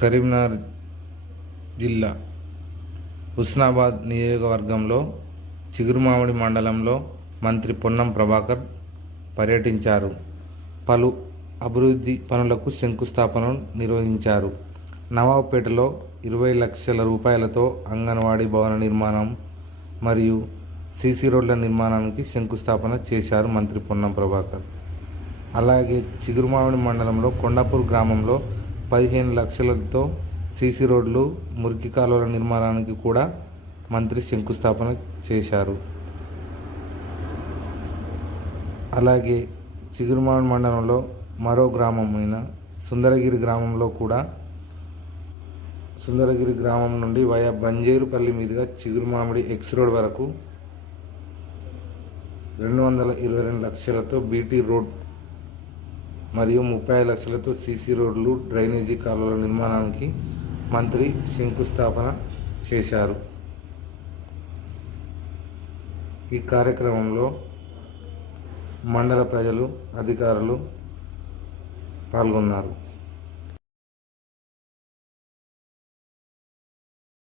కరీంనగర్ జిల్లా హుస్నాబాద్ నియోజకవర్గంలో చిగురుమామిడి మండలంలో మంత్రి పొన్నం ప్రభాకర్ పర్యటించారు. పలు అభివృద్ధి పనులకు శంకుస్థాపనలు నిర్వహించారు. నవాబ్పేటలో 20 లక్షల రూపాయలతో అంగన్వాడీ భవన నిర్మాణం మరియు సీసీ రోడ్ల నిర్మాణానికి శంకుస్థాపన చేశారు మంత్రి పొన్నం ప్రభాకర్. అలాగే చిగురుమామిడి మండలంలో కొండాపూర్ గ్రామంలో 15 లక్షలతో సీసీ రోడ్లు, మురికి కాలువల నిర్మాణానికి కూడా మంత్రి శంకుస్థాపన చేశారు. అలాగే చిగురుమామిడి మండలంలో మరో గ్రామమైన సుందరగిరి గ్రామం నుండి వయా బంజేరుపల్లి మీదుగా చిగురుమామిడి ఎక్స్ రోడ్ వరకు 222 లక్షలతో బీటీ రోడ్ మరియు 35 లక్షలతో సీసీ రోడ్లు, డ్రైనేజీ కాలువల నిర్మాణానికి మంత్రి శంకుస్థాపన చేశారు. ఈ కార్యక్రమంలో మండల ప్రజలు, అధికారులు పాల్గొన్నారు.